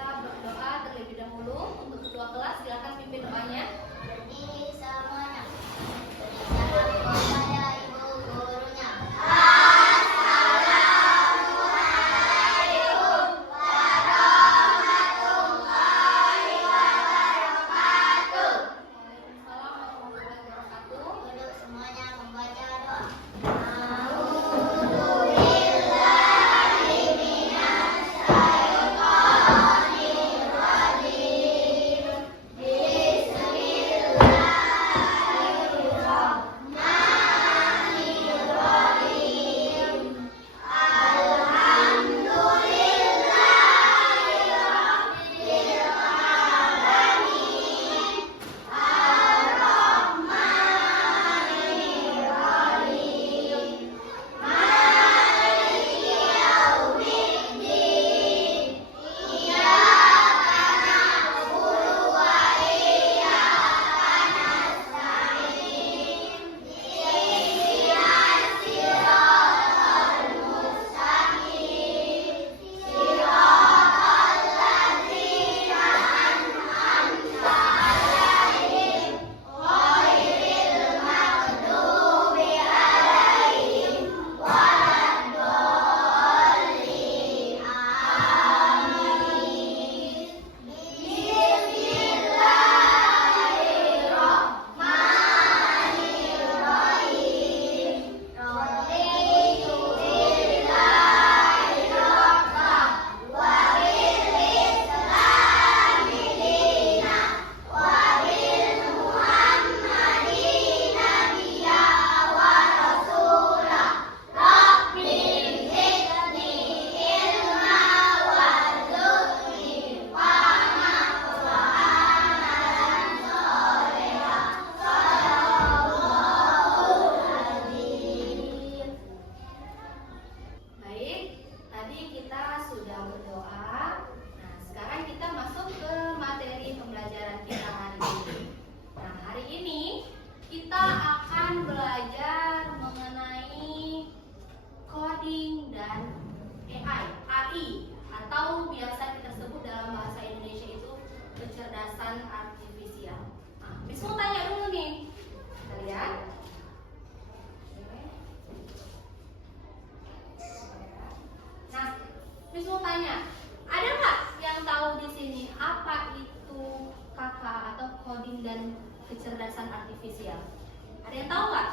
kita berdoa terlebih dahulu. Untuk ketua kelas, silakan pimpin doanya. Berdiri semuanya. Beri salam kepada ibu gurunya. Duduk semuanya membaca doa. Baik, tadi kita sudah berdoa. Nah, sekarang kita masuk ke materi pembelajaran kita hari ini. Nah, hari ini kita akan belajar mengenai coding dan AI atau biasa kita sebut dalam bahasa Indonesia itu kecerdasan artifisial. Nah, Miss mau tanya dulu nih, kalian. Nah, Miss mau tanya, ada nggak yang tahu di sini apa itu KK atau coding dan kecerdasan artifisial? Ada yang tahu nggak?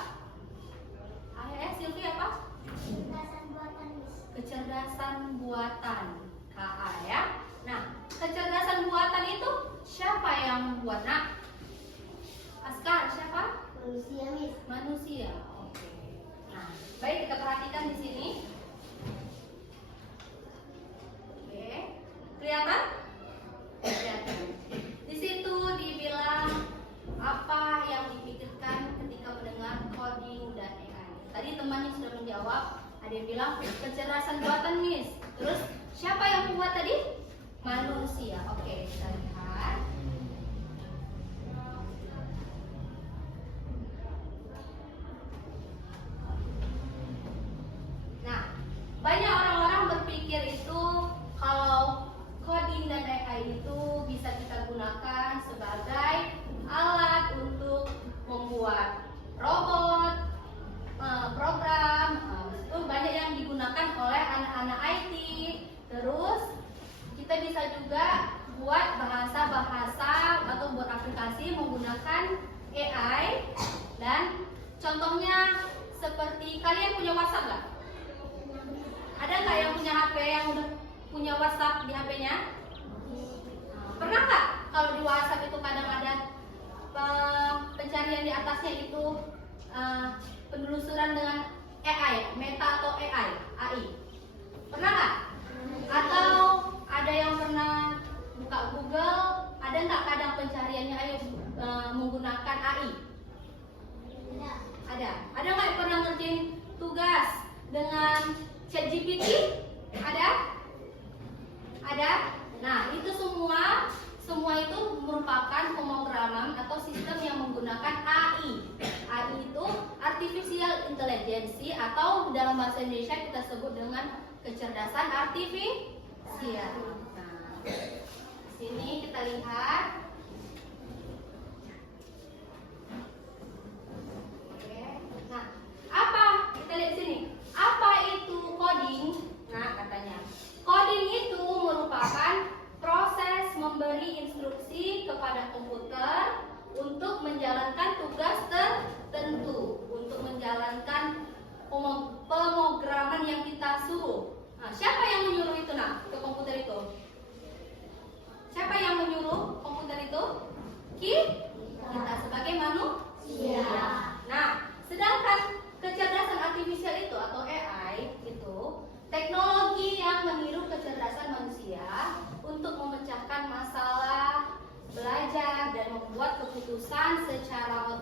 Silvi apa? Kecerdasan buatan, Miss. Kecerdasan buatan, KA ya. Nah, kecerdasan buatan itu siapa yang membuat? Nak? Askar, siapa? Manusia, Miss. Manusia. Oke. Nah, baik kita perhatikan di sini. Oke, kelihatan? Kelihatan. Di situ dibilang apa yang dipikirkan ketika mendengar coding dan AI. Tadi temannya sudah menjawab. Ada yang bilang kecerdasan buatan, Miss. Terus siapa yang membuat tadi? Manusia. Oke, kita lihat. Nah, banyak orang-orang berpikir itu kalau coding dan AI itu bisa kita gunakan sebagai alat untuk membuat robot, program. Itu banyak yang digunakan oleh anak-anak IT. Terus kita bisa juga buat bahasa-bahasa atau buat aplikasi menggunakan AI. Dan contohnya seperti kalian punya WhatsApp nggak? Ada nggak yang punya HP yang udah punya WhatsApp di HP-nya? Pernah nggak kalau di WhatsApp itu kadang ada pencarian di atasnya itu penelusuran dengan AI, Meta atau AI? Pernah nggak? Atau ada yang pernah buka Google? Ada nggak kadang pencariannya menggunakan AI? Ada. Ada nggak yang pernah ngerjain tugas dengan ChatGPT? Ada? Ada? Nah, itu semua itu merupakan pemrograman atau sistem yang menggunakan AI. AI itu artificial intelligence atau dalam bahasa Indonesia kita sebut dengan kecerdasan artifisial. Nah, lihat. Oke. Nah, apa? Kita lihat sini. Apa itu coding? Nah, katanya. Coding itu merupakan proses memberi instruksi kepada komputer untuk menjalankan tugas tertentu, untuk menjalankan pemrograman yang kita suruh. Nah, siapa yang menyuruh itu ke komputer itu? Siapa yang menyuruh komputer itu? Kita sebagai manusia. Nah, sedangkan kecerdasan artifisial itu atau AI itu teknologi yang meniru kecerdasan manusia untuk memecahkan masalah, belajar dan membuat keputusan secara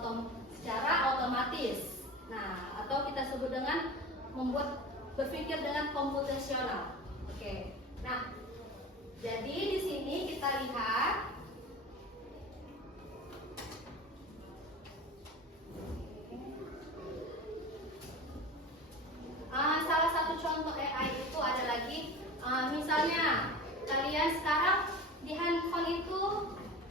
otomatis. Nah, atau kita sebut dengan berpikir dengan komputasional. Oke. Nah, jadi di sini kita lihat salah satu contoh AI itu ada lagi, misalnya kalian sekarang di handphone itu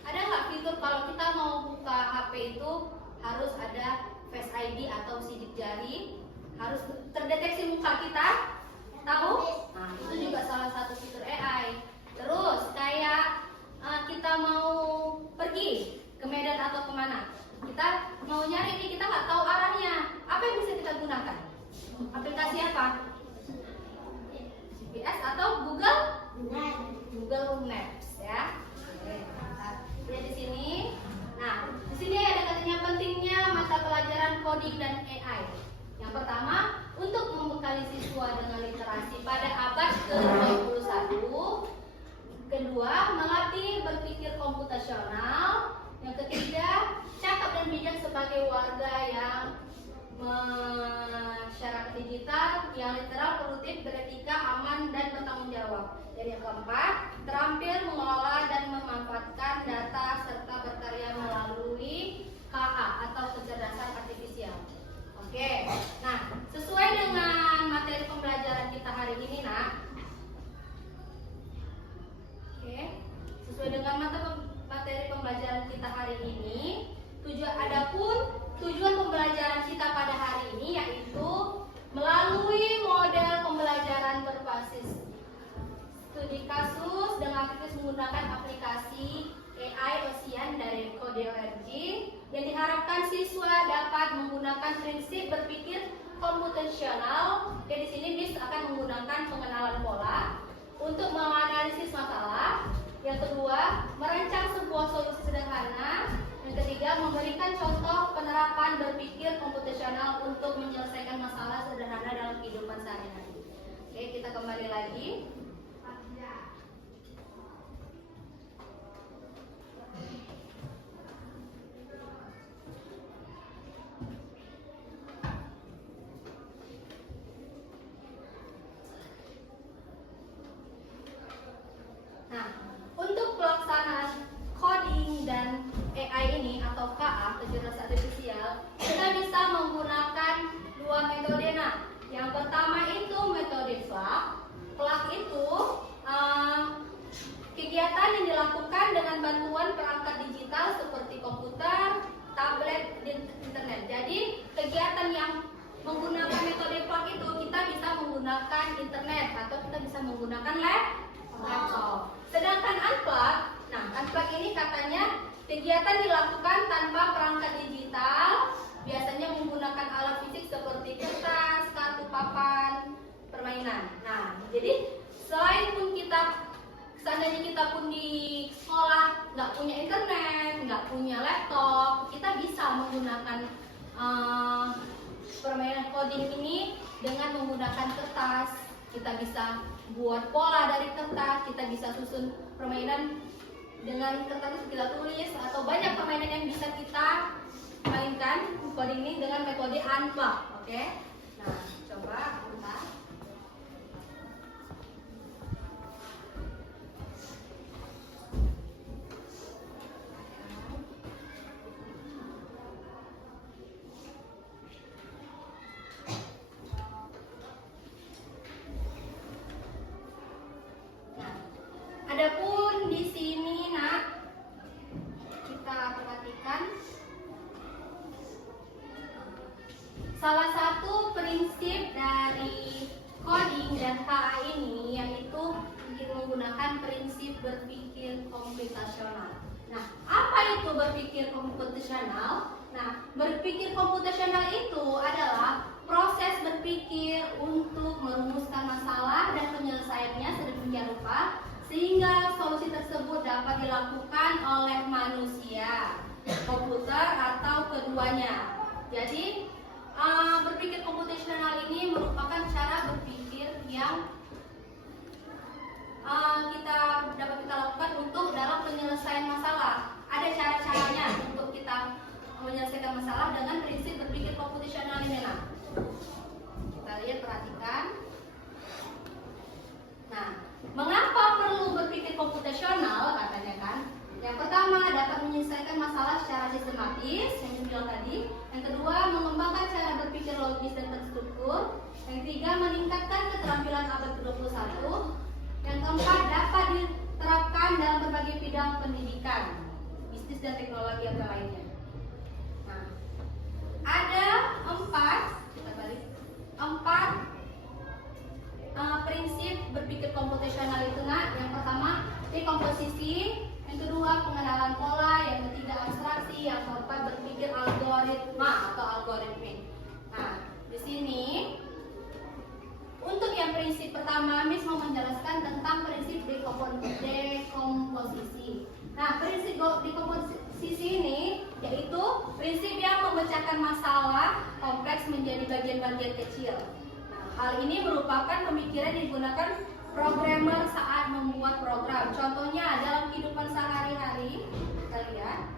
ada nggak fitur kalau kita mau buka HP itu harus ada Face ID atau sidik jari, harus terdeteksi muka kita, tahu? Nah, itu juga salah satu fitur AI. Terus kayak kita mau pergi ke Medan atau kemana, kita mau nyari nih, kita nggak tahu arahnya, apa yang bisa kita gunakan? Aplikasi apa? GPS atau Google Maps ya. Oke, lihat di sini. Nah, di sini ada katanya pentingnya mata pelajaran coding dan AI. Yang pertama, untuk membekali siswa dengan literasi pada abad ke-21. Kedua, melatih berpikir komputasional. Yang ketiga, cakap dan bijak sebagai warga yang masyarakat digital yang literal, produktif, beretika, aman, dan bertanggung jawab. Dan yang keempat, terampil mengelola dan memanfaatkan data serta berkarya melalui KA atau kecerdasan artifisial. Oke, nah sesuai dengan materi pembelajaran kita hari ini, Oke, sesuai dengan materi pembelajaran kita hari ini, tujuan pembelajaran kita pada hari ini yaitu melalui model pembelajaran berbasis studi kasus dengan aktif menggunakan aplikasi AI Ocean dari Code.org yang diharapkan siswa dapat menggunakan prinsip berpikir komputasional. Dan di sini Miss akan menggunakan pengenalan pola untuk menganalisis masalah. Yang kedua, merancang sebuah solusi sederhana. Yang ketiga, memberikan contoh penerapan berpikir komputasional untuk menyelesaikan masalah sederhana dalam kehidupan sehari-hari. Oke, kita kembali lagi. Nah, untuk pelaksanaan coding dan AI ini atau KA, kecerdasan artifisial, kita bisa menggunakan dua metode. Yang pertama itu metode FLAG. FLAG itu kegiatan yang dilakukan dengan bantuan perangkat digital seperti komputer, tablet, dan internet. Jadi kegiatan yang menggunakan metode FLAG itu kita bisa menggunakan internet atau kita bisa menggunakan laptop. Sedangkan unplug ini katanya kegiatan dilakukan tanpa perangkat digital, biasanya menggunakan alat fisik seperti kertas, kartu papan, permainan. Nah, jadi selain pun seandainya kita pun di sekolah nggak punya internet, nggak punya laptop, kita bisa menggunakan permainan coding ini dengan menggunakan kertas. Kita bisa buat pola dari kertas, kita bisa susun permainan dengan kertas itu kita tulis, atau banyak permainan yang bisa kita mainkan coding ini dengan metode unplug. Oke? Nah, coba kita. Adapun di sini salah satu prinsip dari coding dan KA ini yaitu menggunakan prinsip berpikir komputasional. Nah, apa itu berpikir komputasional? Nah, berpikir komputasional itu adalah proses berpikir untuk merumuskan masalah dan penyelesaiannya sedemikian rupa sehingga solusi tersebut dapat dilakukan oleh manusia, komputer, atau keduanya. Jadi, berpikir komputasional ini merupakan cara berpikir yang kita lakukan untuk dalam penyelesaian masalah. Ada cara-caranya untuk kita menyelesaikan masalah dengan prinsip berpikir komputasional ini. Nah, kita lihat, perhatikan. Nah, mengapa perlu berpikir komputasional? Katanya kan, yang pertama dapat menyelesaikan masalah secara sistematis, yang saya bilang tadi. Yang kedua, mengembangkan cara berpikir logis dan terstruktur. Yang ketiga, meningkatkan keterampilan abad ke-21. Yang keempat, dapat diterapkan dalam berbagai bidang pendidikan, bisnis dan teknologi atau lainnya. Nah, ada empat prinsip berpikir komputasional itu. Nah, yang pertama dekomposisi, yang kedua pengenalan pola, yang ketiga abstraksi, yang keempat berpikir algoritma atau algoritmik. Nah, di sini untuk yang prinsip pertama, Miss mau menjelaskan tentang prinsip dekomposisi. Nah, prinsip dekomposisi ini yaitu prinsip yang memecahkan masalah kompleks menjadi bagian-bagian kecil. Nah, hal ini merupakan pemikiran yang digunakan programmer saat membuat program. Contohnya dalam kehidupan sehari-hari, kita lihat.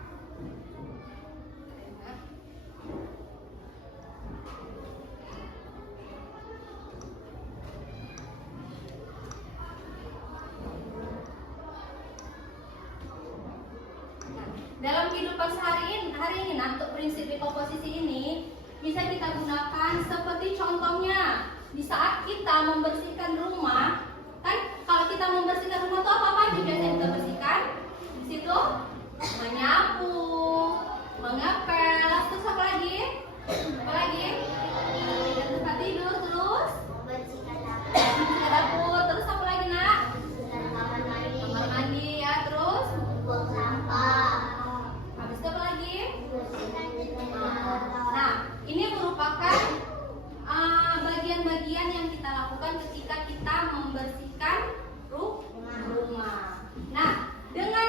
Dalam kehidupan sehari-hari ini, nah, untuk prinsip dekomposisi ini bisa kita gunakan seperti contohnya di saat kita membersihkan rumah. Kan kalau kita membersihkan rumah itu apa aja biasanya kita bersihkan? Di situ menyapu, mengepel, terus apa lagi? Apa lagi? Dan tempat tidur, terus Membersihkan membersihkan dapur, terus apa lagi, Nak? kamar mandi, Kamar mandi ya, terus buang sampah, habis itu apa lagi? bersihkan jendela. Nah, ini merupakan bagian-bagian yang kita lakukan ketika kita membersihkan rumah. Nah, dengan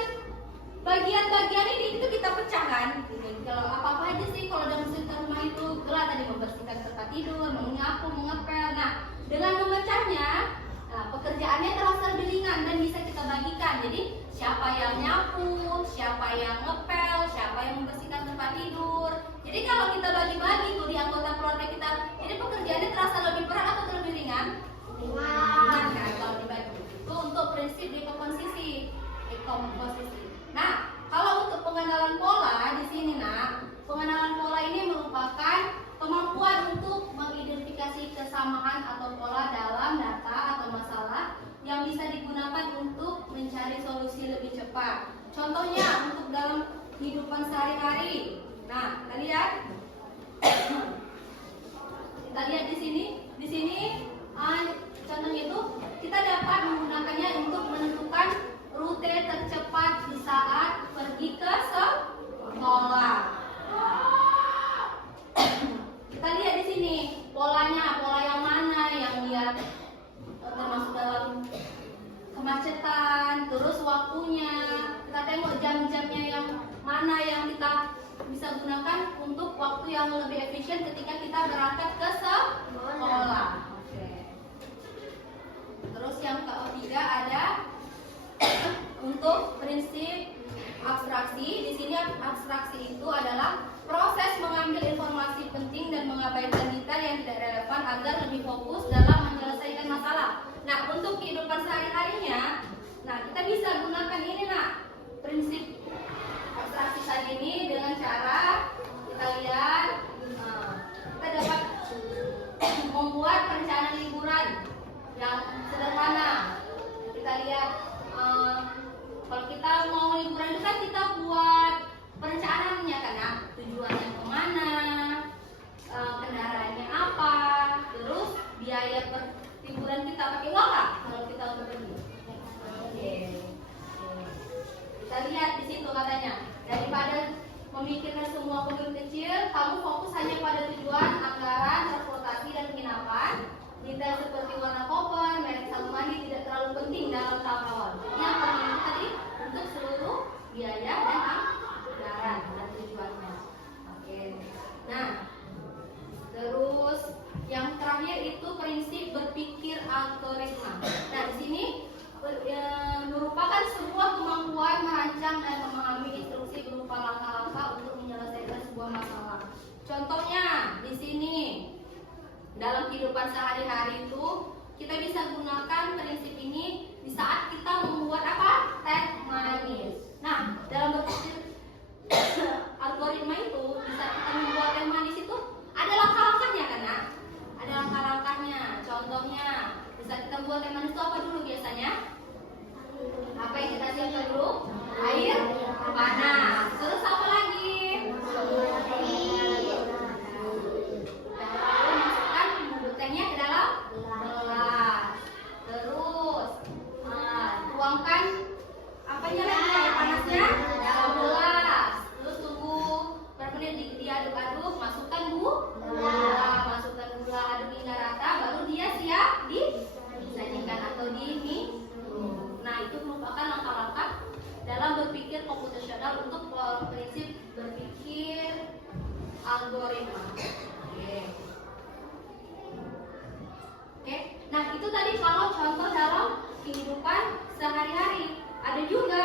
bagian-bagian ini itu kita pecahkan. Kalau apa-apa aja sih kalau dalam membersihkan rumah itu, itulah tadi membersihkan tempat tidur, menyapu, mengepel. Nah, dengan memecahnya, pekerjaannya terasa lebih ringan dan bisa kita bagikan. Jadi, siapa yang nyapu, siapa yang ngepel, siapa yang membersihkan tempat tidur. Jadi kalau kita bagi-bagi tuh di anggota keluarga kita, jadi pekerjaannya terasa lebih berat atau lebih ringan? Ringan kan kalau dibagi. Itu untuk prinsip dekomposisi. Nah, kalau untuk pengenalan pola di sini, Nak, pengenalan pola ini merupakan kemampuan untuk mengidentifikasi kesamaan atau pola dalam data atau masalah yang bisa digunakan untuk mencari solusi lebih cepat. Contohnya untuk dalam kehidupan sehari-hari. Nah, kita lihat. Kita lihat di sini. Di sini contohnya itu kita dapat menggunakannya untuk menentukan rute tercepat di saat pergi ke sekolah. Kita lihat di sini polanya, pola yang mana yang lihat termasuk dalam kemacetan, terus waktunya. Kita tengok jam-jamnya yang mana yang kita bisa gunakan untuk waktu yang lebih efisien ketika kita berangkat ke sekolah. Oke. Terus yang ketiga ada untuk prinsip abstraksi. Di sini abstraksi itu adalah proses mengambil informasi penting dan mengabaikan detail yang tidak relevan agar lebih fokus dalam menyelesaikan masalah. Nah, untuk kehidupan sehari-harinya, nah kita bisa gunakan ini, Nak, prinsip abstraksi tadi ini dengan cara kita lihat, kita dapat membuat perencanaan liburan yang sederhana. Kita lihat, kalau kita mau liburan itu kan kita buat perencanaannya kan, ya, tujuannya kemana, kendaraan kehidupan sehari-hari itu kita bisa gunakan prinsip ini di saat kita membuat apa? Teh manis. Nah, dalam berpikir algoritma itu di saat kita membuat teh manis itu ada langkah-langkahnya kan, Nak? Ada langkah-langkahnya. Contohnya, di saat kita buat teh manis itu apa dulu biasanya? Apa yang kita siapkan dulu? Air panas. Terus apa lagi? Masukkan bubuk tehnya ke dalam gelas. Terus tuangkan apanya lagi air panasnya dalam gelas. Terus tunggu berapa menit diaduk-aduk. Masukkan masukkan gula, aduk hingga rata. Baru dia siap disajikan atau diminum. Nah, itu merupakan langkah-langkah dalam berpikir komputasional untuk prinsip berpikir algoritma. Oke. Nah, itu tadi kalau contoh dalam kehidupan sehari-hari. Ada juga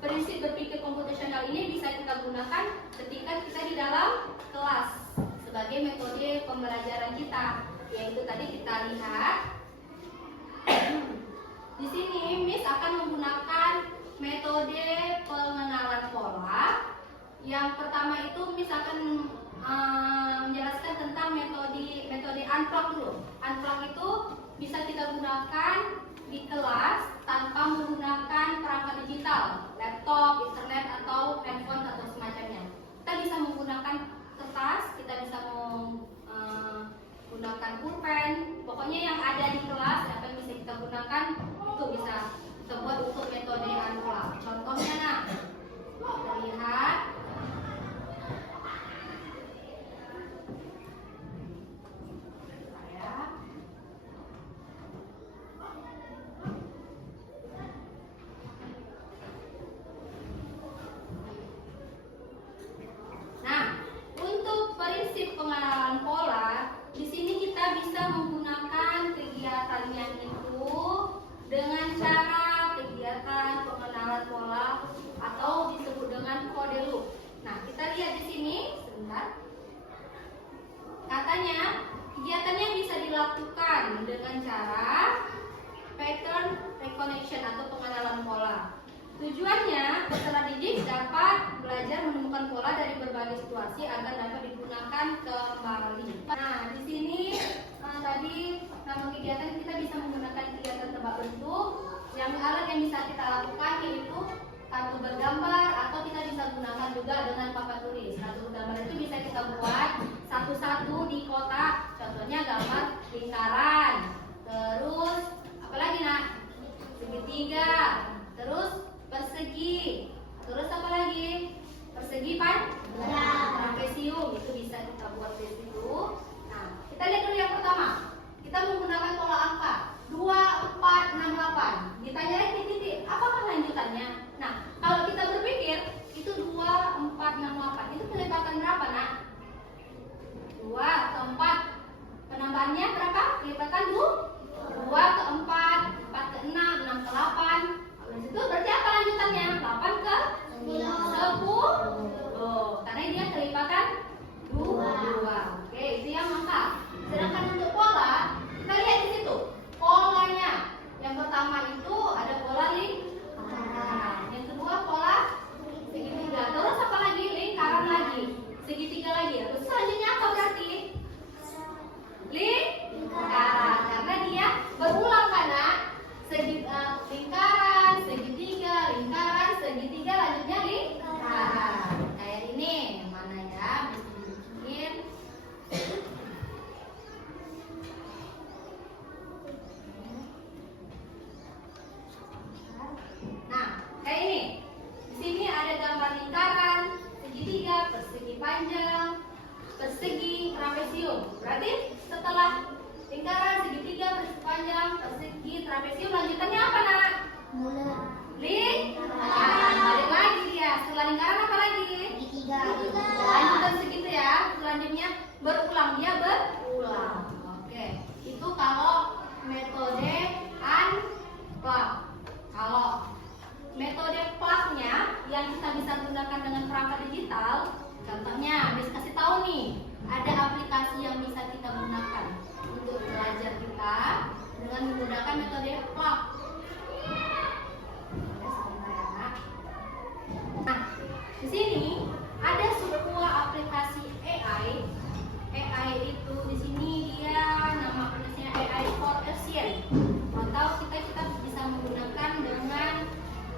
prinsip berpikir komputasional ini bisa kita gunakan ketika kita di dalam kelas sebagai metode pembelajaran kita. Yaitu tadi kita lihat di sini Miss akan menggunakan metode pengenalan pola. Yang pertama itu Miss akan menjelaskan tentang metode unplug dulu. Unplug itu bisa kita gunakan di kelas tanpa menggunakan perangkat digital, laptop, internet atau handphone atau semacamnya. Kita bisa menggunakan kertas, kita bisa menggunakan pulpen. Pokoknya yang ada di kelas apa yang bisa kita gunakan itu bisa kita buat untuk metode unplug. Contohnya, nah, kita lihat. Nah, untuk prinsip pengenalan pola, di sini kita bisa menggunakan kegiatannya itu dengan cara kegiatan pengenalan pola atau disebut dengan kode loop. Nah, kita lihat di sini, sebentar. Katanya kegiatannya bisa dilakukan dengan cara pattern recognition atau pengenalan pola. Tujuannya, peserta didik dapat belajar menemukan pola dari berbagai situasi agar dapat digunakan kembali. Nah, di sini tadi nama kegiatan kita bisa menggunakan kegiatan tebak bentuk. Yang alat yang bisa kita lakukan yaitu kartu bergambar atau kita bisa gunakan juga dengan papan tulis. Kartu bergambar itu bisa kita buat satu-satu di kotak. Contohnya gambar lingkaran. Terus apalagi, Nak? Segitiga. Terus persegi. Terus apa lagi? Persegi trapesium itu bisa kita buat di situ. Nah, kita lihat dulu yang pertama. Kita menggunakan pola angka 2, 4, 6, 8. Ditanya lagi titik, apakah lanjutannya? Nah, kalau kita berpikir itu 2, 4, 6, 8. Itu kelipatan berapa, Nak? 2 ke 4. Penambahannya berapa? Kelipatan 2 ke 4, 4 ke 6, 6 ke 8. Itu berarti apa lanjutannya? 8 ke 10. Karena dia kelipatan 2. Oke, itu yang angka. Sedangkan untuk pola, kita lihat di situ. Polanya yang pertama itu ada pola lingkaran. Yang kedua pola segitiga. Terus apa lagi? Lingkaran lagi. Segitiga lagi. Terus selanjutnya apa berarti? Lingkaran. Karena dia berulang karena lingkaran, segitiga, lingkaran, segitiga, lanjutnya lingkaran. Kayak ini, mana ya? Bikin. Nah, kayak ini. Di sini ada gambar lingkaran, segitiga, persegi panjang, persegi, trapesium. Berarti setelah lingkaran, segitiga, persegi panjang, persegi, trapesium, lanjutannya apa, Nak? Lingkaran. Balik lagi dia. Setelah lingkaran apa lagi? Segitiga. Lanjutan segitu ya. Selanjutnya berulang, dia berulang. Oke. Itu kalau metode unplug. Kalau metode plugnya yang kita bisa gunakan dengan perangkat digital, contohnya Miss kasih tahu nih. ada aplikasi yang bisa kita gunakan untuk belajar kita dengan menggunakan metode plug. Nah, di sini ada sebuah aplikasi AI. AI itu di sini dia nama aplikasinya AI for Asian. Atau kita bisa menggunakan dengan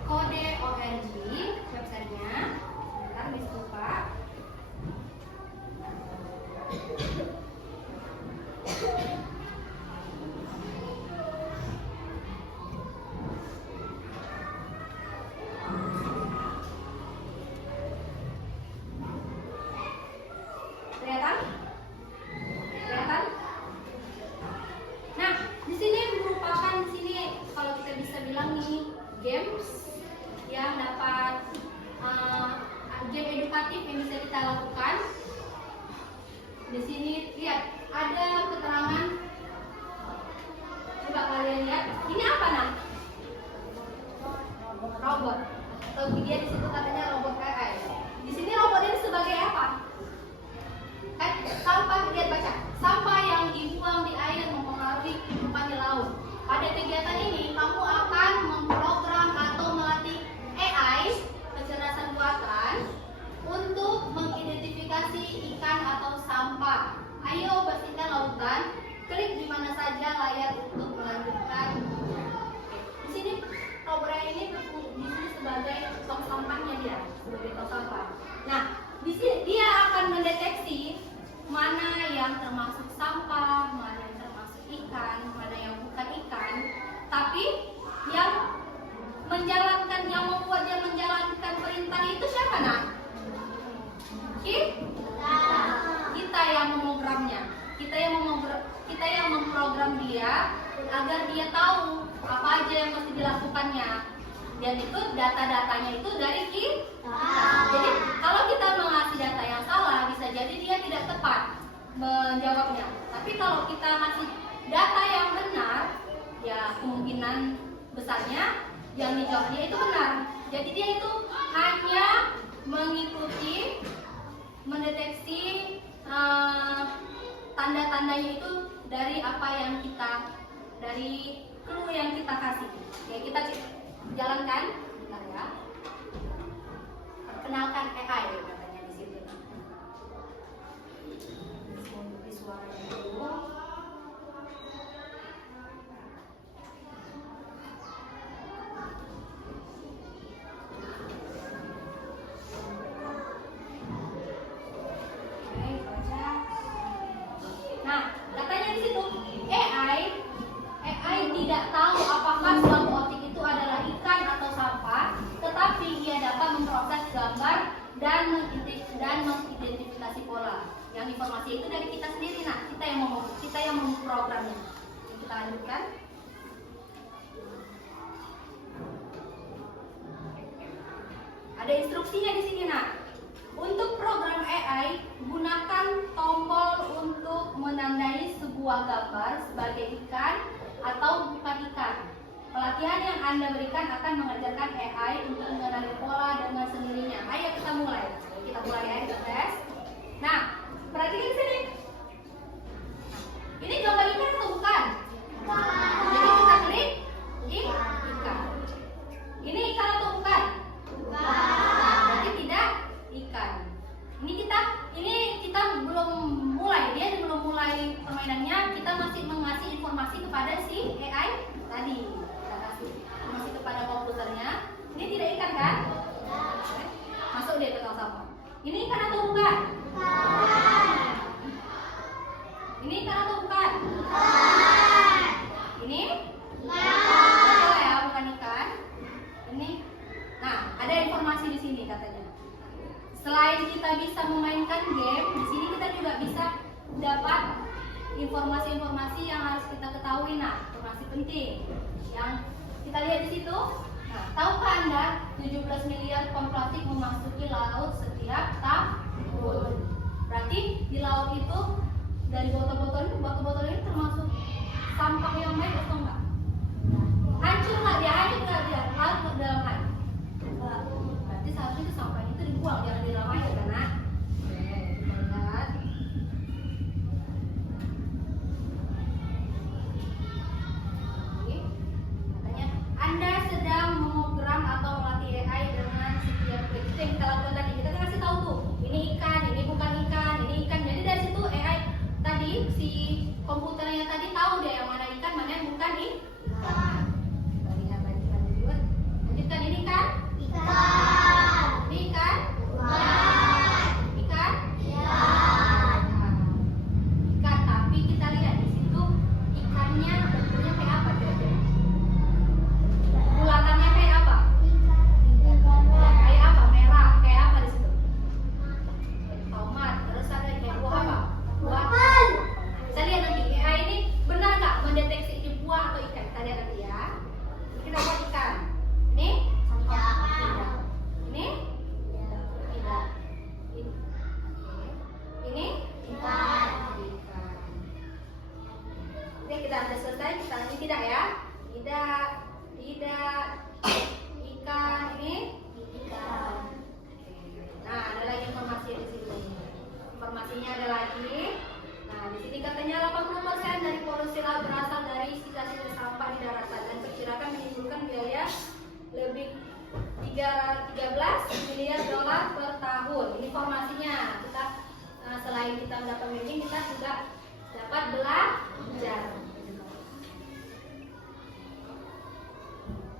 kode ORG websitenya. Bentar, bisa lupa. Kelihatan? Kelihatan? Nah, di sini merupakan di sini kalau kita bisa bilang nih games yang dapat game edukatif yang bisa kita lakukan. Di sini lihat ada keterangan. Coba kalian lihat. Ini apa nak? Robot. Atau dia di situ katanya robot AI. Di sini robot ini sebagai apa? Sampah, lihat baca. Sampah yang dibuang di air mempengaruhi kehidupan di laut. Pada kegiatan ini, kamu akan memprogram atau melatih AI, kecerdasan buatan, untuk mengidentifikasi ikan atau sampah. Ayo bersihkan lautan. Klik di mana saja layar untuk melanjutkan. Di sini robot ini di sini sebagai tong sampahnya dia, sebagai tong sampah. Nah, di sini dia akan mendeteksi mana yang termasuk sampah, mana yang termasuk ikan, mana yang bukan ikan. Tapi yang menjalankan, yang membuat dia menjalankan perintah itu siapa nak? Kita yang memprogramnya. Kita yang memprogram dia agar dia tahu apa aja yang mesti dilakukannya. Dan itu data-datanya itu dari kita. Jadi kalau kita mengasih data yang salah, bisa jadi dia tidak tepat menjawabnya. Tapi kalau kita ngasih data yang benar, ya kemungkinan besarnya yang dijawabnya itu benar. Jadi dia itu hanya mengikuti, mendeteksi tanda-tandanya itu dari apa yang kita, dari clue yang kita kasih. Ya kita jalankan, bentar ya. Perkenalkan AI katanya di situ. Untuk suaranya dulu. Oke, baca. Nah, katanya di situ AI tidak tahu apakah suatu objek itu adalah ikan atau sampah, tetapi ia dapat memproses gambar dan mengidentifikasi pola. Yang informasi itu dari kita sendiri, nah kita yang memprogramnya. Kita lanjutkan. Ada instruksinya di sini, nah. Untuk program AI, gunakan tombol untuk menandai sebuah gambar sebagai ikan atau bukan ikan. Pelatihan yang Anda berikan akan mengajarkan AI untuk mengenali pola dengan sendirinya. Ayo kita mulai. Kita mulai ya, kita tes. Nah, perhatikan sini. Ini gambar ikan atau bukan? Jadi kita klik ikan. Ini ikan atau bukan? Berarti tidak ikan. Ini kita belum mulai, dia belum mulai permainannya. Kita masih mengasih informasi kepada si AI tadi. Kita kasih informasi kepada komputernya. Ini tidak ikan kan? Masuk deh ke tong sampah. Ini ikan atau bukan? Ini ikan atau bukan? Ini? Betul ya, bukan ikan. Ini. Nah, ada informasi di sini katanya. Selain kita bisa memainkan game, di sini kita juga bisa dapat informasi-informasi yang harus kita ketahui. Nah, informasi penting yang kita lihat di situ. Nah, tahukah Anda 17 miliar ton plastik memasuki laut setiap tahun? Berarti di laut itu dari botol-botol ini termasuk sampah yang baik atau enggak? Hancur nggak dia? Hancur nggak dia? Laut ke dalam air? Berarti seharusnya itu sampah itu dibuang, jangan di dalam air, karena kita lihat 13 miliar dolar per tahun. Ini informasinya. Kita selain kita mendapat bimbing, kita juga dapat belajar.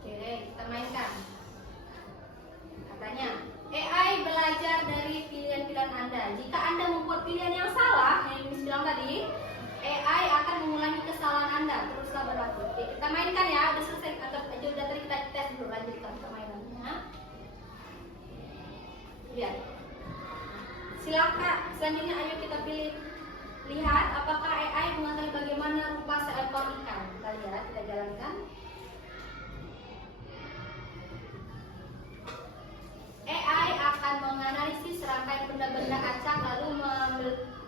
Oke, kita mainkan. Katanya, AI belajar dari pilihan-pilihan Anda. Jika Anda membuat pilihan yang salah, yang Miss bilang tadi, AI akan mengulangi kesalahan Anda. Teruslah berlaku. Oke, kita mainkan ya. Udah selesai atau udah tadi kita tes dulu, lanjutkan permainannya. Lihat. Silakan. Selanjutnya ayo kita pilih. Lihat apakah AI mengetahui bagaimana rupa seekor ikan. Kita lihat, kita jalankan. AI akan menganalisis serangkaian benda-benda acak lalu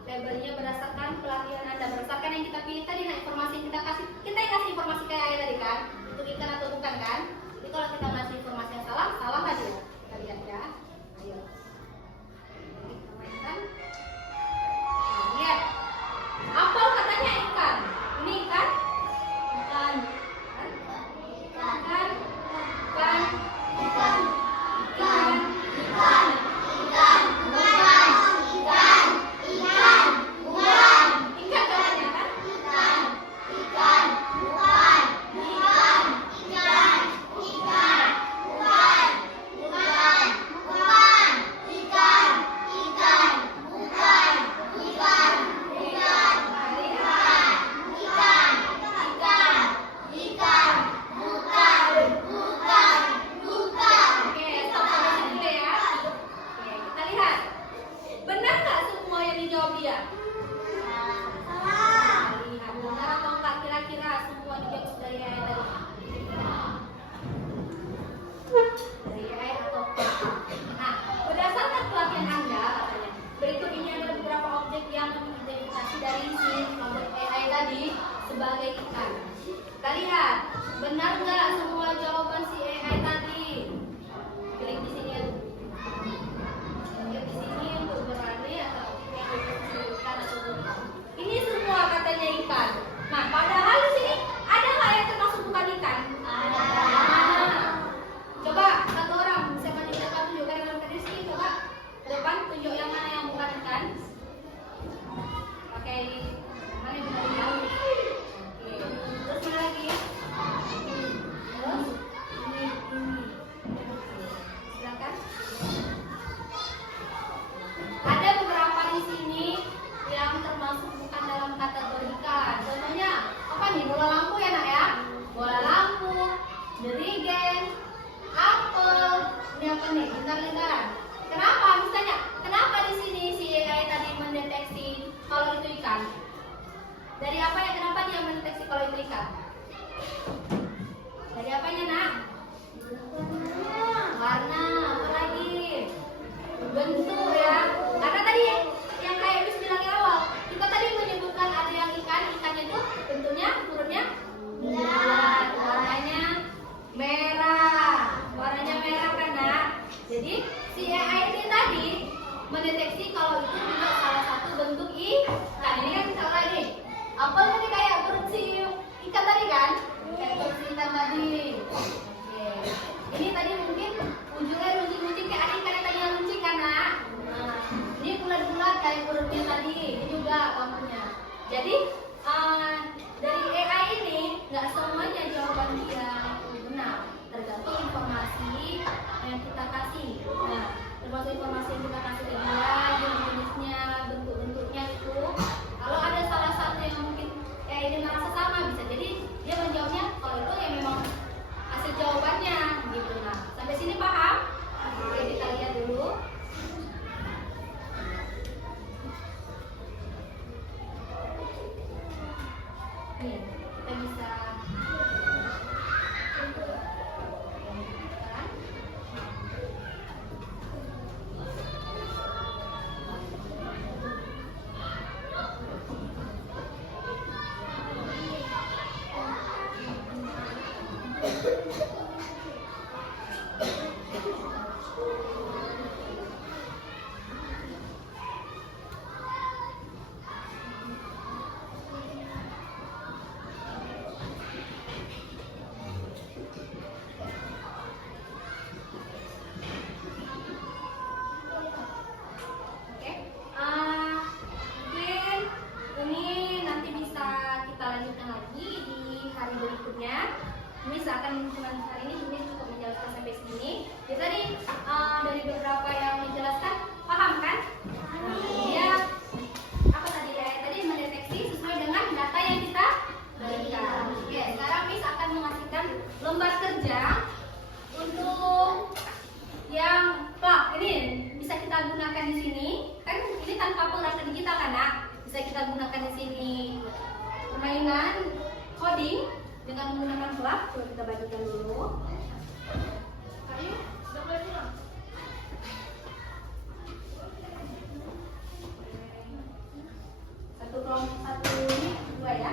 labelnya berdasarkan pelatihan Anda, berdasarkan yang kita pilih tadi. Nah, informasi yang kita kasih informasi kayak AI tadi kan, untuk ikan atau bukan kan. Jadi kalau kita ngasih informasi yang salah, salah nggak dia? Kita lihat ya. Ayo. Kita mainkan. Nah, lihat. Apel katanya ikan. Ini ikan? Ikan. Ikan. Ikan. Ikan. Ikan. Ikan. Ikan. Bukan. Ikan. Ikan. Bukan. Ikan katanya kan? Ikan. Ikan. Bukan. Ikan. Ikan. Ikan. Bukan. Bukan. Bukan. Ikan. Ikan. Bukan. Ikan. Ikan. Ikan. Ikan. Ikan. Ikan. Bukan. Bukan. Bukan. Oke, stop sampai sini dulu ya. Oke, kita lihat. Benar nggak semua yang dijawab dia? Salah. Lihat benar atau enggak kira-kira semua dijawab dari AI tadi? Dari AI atau enggak? Nah, berdasarkan pelatihan Anda katanya, berikut ini adalah beberapa objek yang mengidentifikasi dari si kelompok AI tadi sebagai ikan. Kita lihat, benar nggak semua jawaban si AI tadi? Klik di sini. Klik di sini untuk berani atau ikan atau bukan. Ini semua katanya ikan. Nah, padahal di sini ada nggak yang termasuk bukan ikan? Ada. Coba satu orang bisa menunjukkan tunjukkan yang tadi sini. Coba ke depan tunjuk yang mana yang bukan ikan. Oke, mana yang benar ikan? Oke, terus mana lagi? Terus ini. Silakan. Ada beberapa di sini yang termasuk bukan dalam kategori ikan. Contohnya apa nih? Bola lampu ya nak ya? Bola lampu, jerigen, apel, ini apa nih? Lingkar-lingkaran. Kenapa? Misalnya, kenapa di sini si AI tadi mendeteksi kalau itu ikan? Dari apa ya? Kenapa dia mendeteksi kalau itu ikan? Dari apanya nak? Warna, apa lagi? Bentuk ya. Karena tadi yang kayak Miss bilang di awal, kita tadi menyebutkan ada yang ikannya itu bentuknya, turunnya bulat, warnanya merah, kan nak. Jadi si AI ini tadi mendeteksi kalau itu juga salah satu bentuk ikan. Ini kan misalnya ini, apel tadi kayak berusi ikan tadi kan, kayak berusi ikan tadi. Oke. Ini tadi mungkin ujungnya runcing-runcing kayak ada ikan yang tadi yang runcing kan nak. Nah, ini bulat-bulat kayak perutnya tadi. Ini juga contohnya. Jadi dari AI ini nggak semuanya jawaban dia benar, tergantung informasi yang kita kasih. Nah, termasuk informasi yang kita kasih ke dia, jenis-jenisnya, bentuk-bentuknya itu. Kalau ada salah satu yang mungkin AI ini merasa sama, bisa jadi dia menjawabnya kalau itu ya memang hasil jawabannya gitu. Nah, sampai sini paham? Oke, kita lihat dulu. tanpa perangkat digital kan, Nak? Bisa kita gunakan di sini permainan coding dengan menggunakan flap. Coba kita bagikan dulu. Ayo, udah mulai pulang. Satu ini dua ya.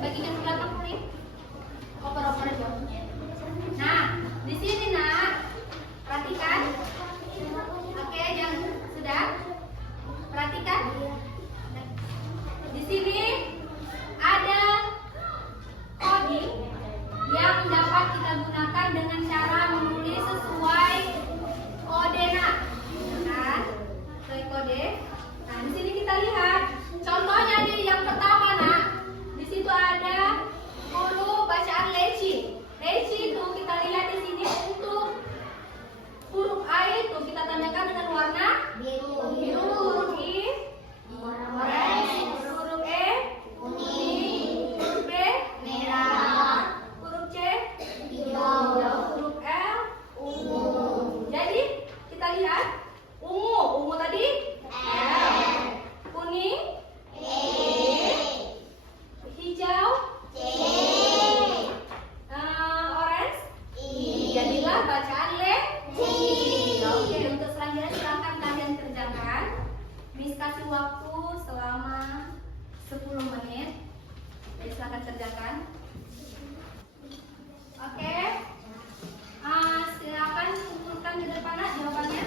Bagikan ke belakang nih. Oper-oper aja. Nah, di sini Nak, perhatikan. Oke, yang sudah perhatikan. Di sini ada coding yang dapat kita gunakan dengan cara menulis sesuai kode Nak. Kan? Sesuai kode. Nah, di sini kita lihat. Contohnya di yang pertama Nak. Di situ ada huruf bacaan leci. Leci itu kita lihat di sini untuk huruf A itu kita tandakan dengan warna Biru. biru, huruf I orange, huruf E Kuning. huruf B Merah. huruf C Hijau. huruf L. Ungu. Jadi kita lihat ungu tadi L. kuning, E. hijau, C. orange. I. Jadilah bacaan le. C. Oke, untuk selanjutnya silakan kalian kerjakan. Miss kasih waktu selama 10 menit. Jadi silakan kerjakan. Oke. Silakan kumpulkan di depan Nak, jawabannya.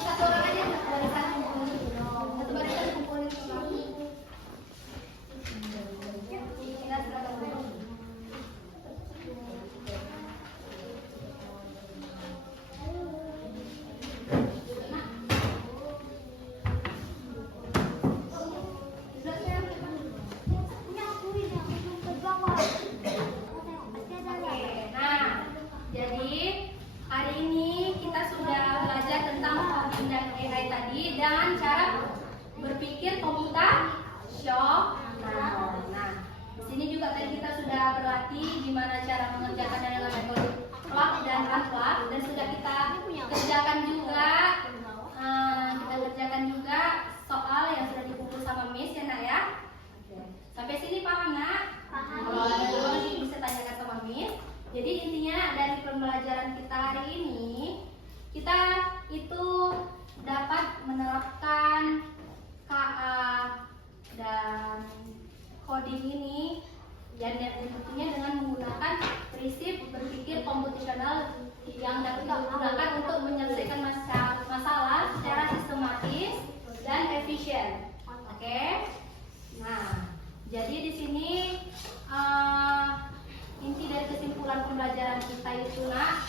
Satu orang aja, satu barisan kumpulin. Satu barisan kumpulin semua. Kita silakan dulu. Oke, nah, jadi hari ini kita sudah belajar tentang coding dan AI tadi dan cara berpikir komputasional. Nah, di sini juga tadi kita sudah berlatih gimana cara mengerjakan dengan metode flap dan unflap dan sudah kita kerjakan juga. Kita kerjakan juga soal yang sudah dikumpul sama Miss ya Nak ya. Sampai sini paham Nak? Paham. Kalau ada yang masih bisa tanyakan sama Miss. Jadi intinya dari pembelajaran kita hari ini, kita itu dapat menerapkan KA dan coding ini dan tentunya dengan menggunakan prinsip berpikir komputasional yang dapat digunakan untuk menyelesaikan masalah secara sistematis dan efisien. Oke. Nah, jadi di sini inti dari kesimpulan pembelajaran kita itu Nak,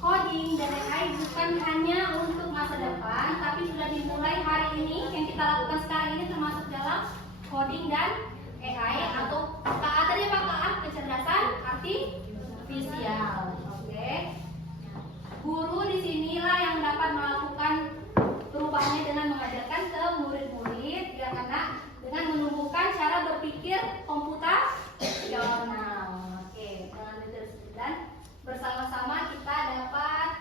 coding dan AI bukan hanya untuk masa depan, tapi sudah dimulai hari ini. Yang kita lakukan sekarang ini termasuk dalam coding dan AI atau KA tadi apa KA? Kecerdasan artifisial. Oke. Guru di sinilah yang dapat melakukan perubahannya dengan mengajarkan ke murid-murid ya karena dengan menumbuhkan cara berpikir komputasional. Oke, dengan itu dan bersama-sama kita dapat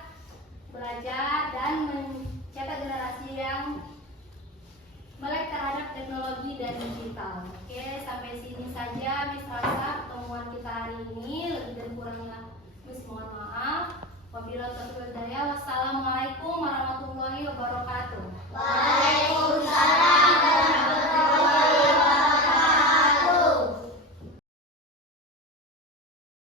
belajar dan mencetak generasi yang melek terhadap teknologi dan digital. Oke, sampai sini saja Miss rasa pertemuan kita hari ini. Lebih dan kurangnya Miss mohon maaf.